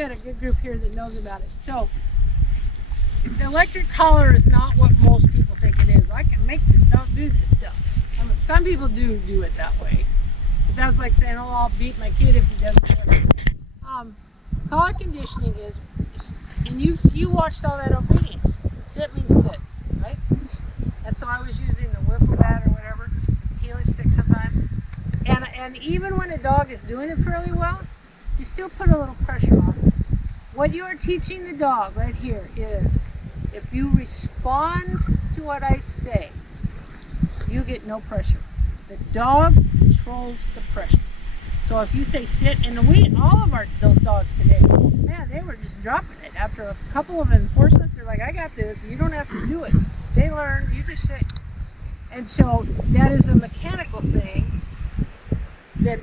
got a good group here that knows about it. So the electric collar is not what most people think it is. I can make this dog do this stuff. Some people do it that way. But that's like saying, oh, I'll beat my kid if he doesn't do it. Collar conditioning is, and you watched all that obedience. Sit means sit, right? And so I was using the whiffle bat or whatever, healing stick sometimes. And even when a dog is doing it fairly well, you still put a little pressure on it. What you are teaching the dog right here is, if you respond to what I say, you get no pressure. The dog controls the pressure. So if you say sit, and all of those dogs today, man, they were just dropping it. After a couple of enforcements, they're like, I got this, you don't have to do it. They learn, you just sit. And so that is a mechanical thing that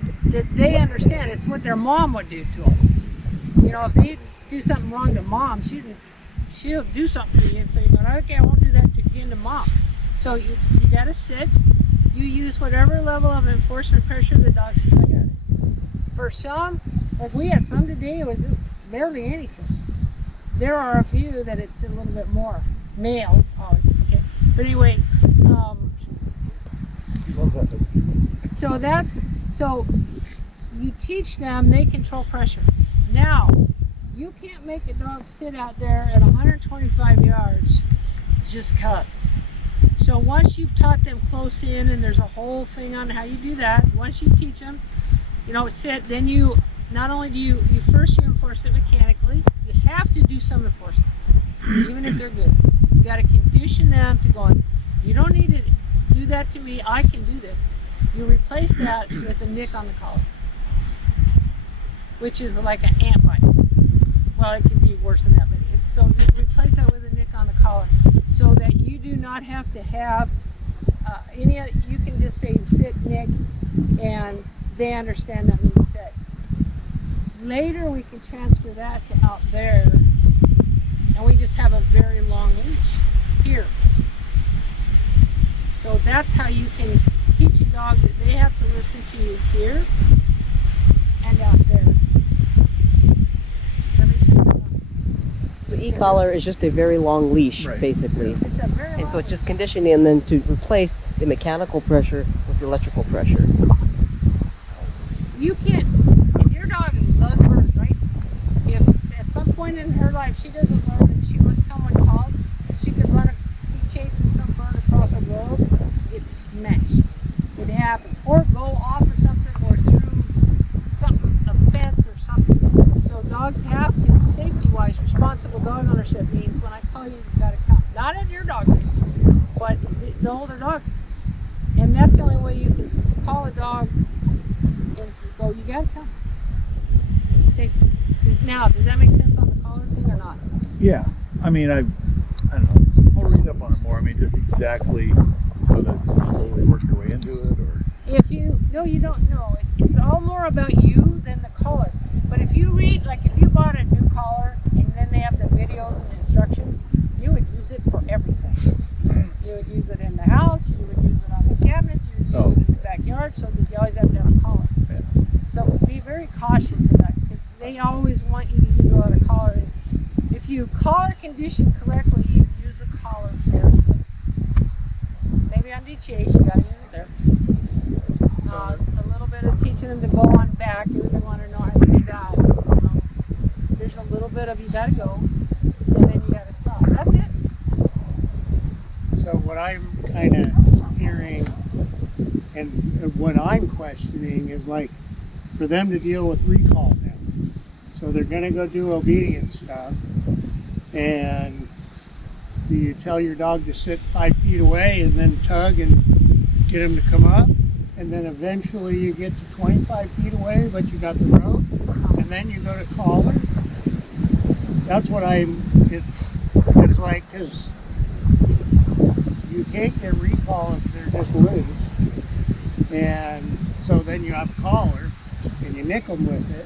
they understand. It's what their mom would do to them. You know, if they do something wrong to mom, she'll do something to you, and so you go, okay, I won't do that again to mom. So you gotta sit. You use whatever level of enforcement pressure the dog says, I got it. For some, like we had some today, it was just barely anything. There are a few that it's a little bit more. Males, always, okay. But anyway, so you teach them, they control pressure. Now, you can't make a dog sit out there at 125 yards just cuz. So once you've taught them close in, and there's a whole thing on how you do that, once you teach them, you know, sit, then you, not only do you first you enforce it mechanically, you have to do some enforcement, even if they're good. You got to condition them to go, you don't need to do that to me, I can do this. You replace that with a nick on the collar, which is like an ant bite. Well, it can be worse than that, but so you replace that with a nick on the collar, so that you do not have to have you can just say sit, nick, and they understand that means sit. Later we can transfer that to out there, and we just have a very long leash here. So that's how you can teach a dog that they have to listen to you here and out there. The e-collar is just a very long leash, Right. basically. It's a very And so long it's just conditioning and then to replace the mechanical pressure with the electrical pressure. You can't, if your dog loves birds, right? If at some point in her life she doesn't learn that she must come when called, she could be chasing some bird across a road, get smashed. It happens. Or go off of something or through something, a fence or something. So dogs have to, safety-wise, responsible dog ownership means when I call you, you've got to come. Not at your dog's age, but the older dogs. And that's the only way you can call a dog and go, you gotta come. Safety. Now, does that make sense on the collar thing or not? Yeah, I mean, I don't know. I'll read up on it more. I mean, just exactly how to slowly work your way into it, or No, you don't know. It's all more about you than the collar. But if you read, like if you bought a new collar and then they have the videos and instructions, you would use it for everything. You would use it in the house, you would use it on the cabinets, you would use it in the backyard, so that you always have to have a collar. Yeah. So be very cautious of that, because they always want you to use a lot of collar. If you collar condition correctly, you use a collar very good. Maybe on DCH, you gotta use it there. A little bit of teaching them to go on back, if they want to know how to do that. There's a little bit of you gotta go, and then you gotta stop. That's it. So what I'm kind of hearing and what I'm questioning is like for them to deal with recall now. So they're going to go do obedience stuff, and do you tell your dog to sit 5 feet away and then tug and get him to come up, and then eventually you get to 25 feet away but you got the rope, and then you go to collar? That's what it's like, because you can't get recall if they're just loose, and so then you have a collar and you nick them with it,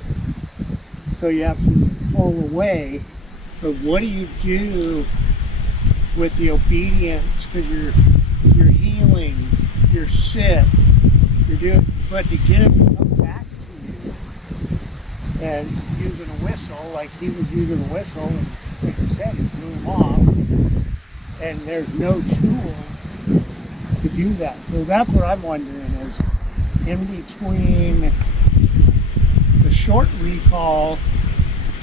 so you have to pull away. But what do you do with the obedience? Because you're healing, you're sit, you're doing, but to get them to come back to you, and using a whistle, like he was using a whistle, and like you said, it blew him off, and there's no tools to do that. So that's what I'm wondering is, in between the short recall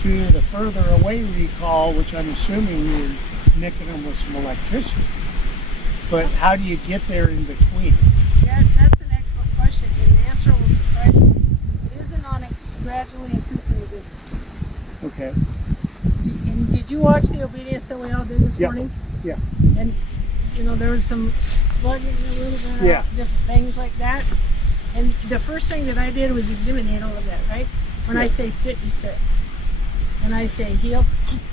to the further away recall, which I'm assuming you're nicking them with some electricity, but how do you get there in between? Yeah, that's an excellent question, and the answer will surprise you. It isn't on a gradually increasing the distance. Okay. And did you watch the obedience that we all did this Yeah. morning? Yeah. And you know, there was some bugging a little bit, Yeah. different things like that. And the first thing that I did was eliminate all of that, right? When I say sit, you sit. And I say heel,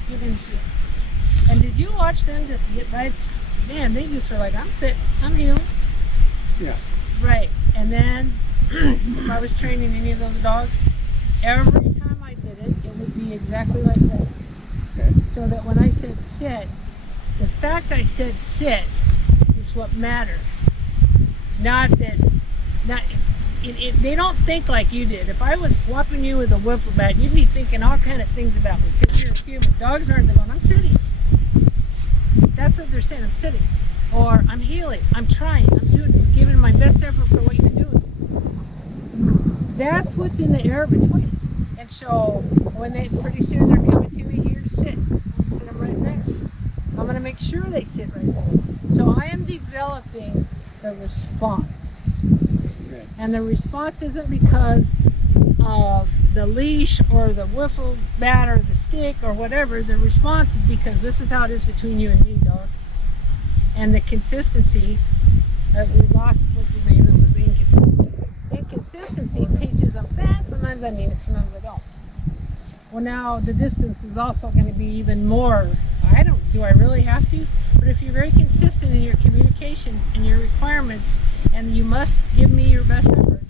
you can sit. And did you watch them just get right? Man, they just were like, I'm sit, I'm heeling. Yeah. Right. And then if I was training any of those dogs, every time I did it, it would be exactly like that. Okay. So that when I said sit, the fact I said sit is what mattered. Not that, they don't think like you did. If I was whopping you with a whiffle bat, you'd be thinking all kind of things about me because you're a human. Dogs aren't. They're going, I'm sitting. That's what they're saying. I'm sitting. Or I'm healing. I'm trying. I'm giving my best effort for what you're doing. That's what's in the air between us. And so when pretty soon they're coming to me here to sit. I'll sit them right there. I'm going to make sure they sit right there. So I am developing the response. Okay. And the response isn't because of the leash or the whiffle bat or the stick or whatever. The response is because this is how it is between you and me, dog. And the consistency, we lost what the name that was inconsistent. Inconsistency teaches them that. Sometimes I mean it, sometimes I don't. Well, now the distance is also going to be even more. Do I really have to? But if you're very consistent in your communications and your requirements, and you must give me your best effort,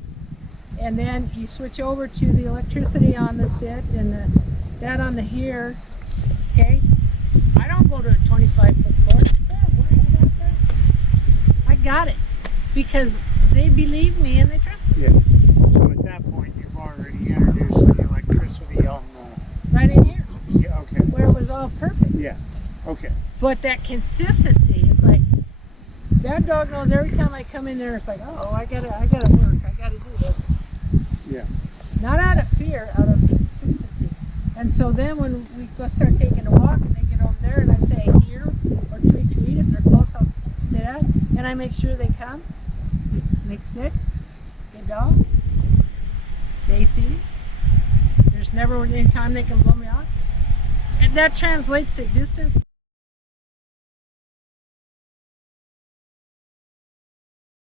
and then you switch over to the electricity on the sit and that on the here, okay? I don't go to a 25-foot cord. I got it because they believe me and they trust me. Yeah. So at that point, you've already introduced the electricity on the. Right in here, Yeah. Okay. where it was all perfect. Yeah. Okay. But that consistency, it's like that dog knows every time I come in there, it's like, oh, I gotta work, I gotta do this. Yeah. Not out of fear, out of consistency. And so then when we go start taking a walk and they get over there and I say here or tweet, if they're close, I'll say that. And I make sure they come. Make sit. Good dog. Stay seated. There's never any time they can blow me off. And that translates to distance